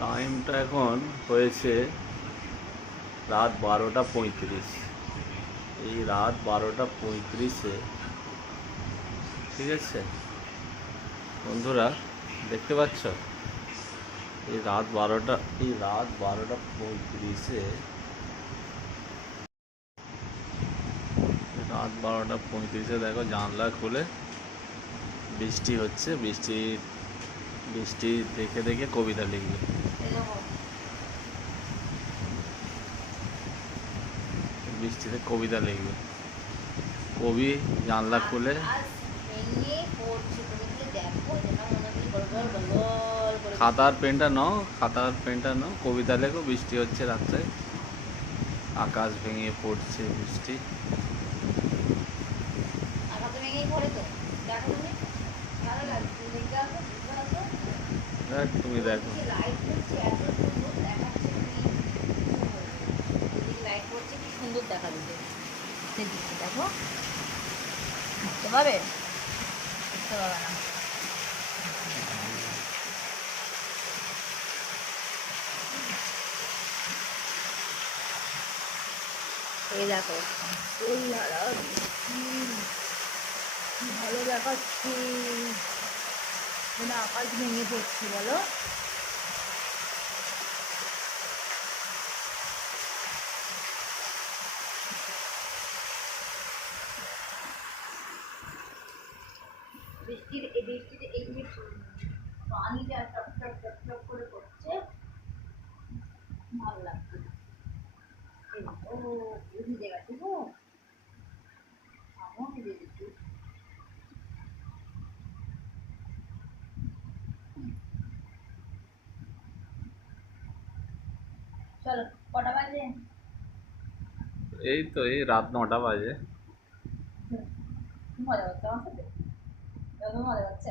টাইমটা এখন হয়েছে রাত 12টা 35। এই রাত 12টা 35-এ, ঠিক আছে বন্ধুরা, দেখতে পাচ্ছ এই রাত 12টা 35-এ, দেখো জানলা খুলে বৃষ্টি হচ্ছে। বৃষ্টি দেখে দেখে কবিতা লিখবে। বৃষ্টিতে কবিতা লিখবে। কবি জানলা খুলে খাতার পেনটা নাও, কবিতা লেখো। বৃষ্টি হচ্ছে রাত্রে, আকাশ ভেঙে পড়ছে বৃষ্টি। তুমি দেখো। সুন্দর দেখা দিতে দেখো, বুঝতে পারবে? বুঝতে পারবে না। এই দেখো ভালো দেখাচ্ছি মানে আকাশ ভেঙে পড়ছি, বলো। বৃষ্টিতে এই যে পানিটা টপ টপ টপ টপ করে পড়ছে, ভালো লাগছে। ও ভিজে গেছে গো, আমিও ভিজে গেছি। চলো, কটা বাজে? এই তো এই রাত 9টা বাজে। মজা করছে আমার সাথে, মজা করছে।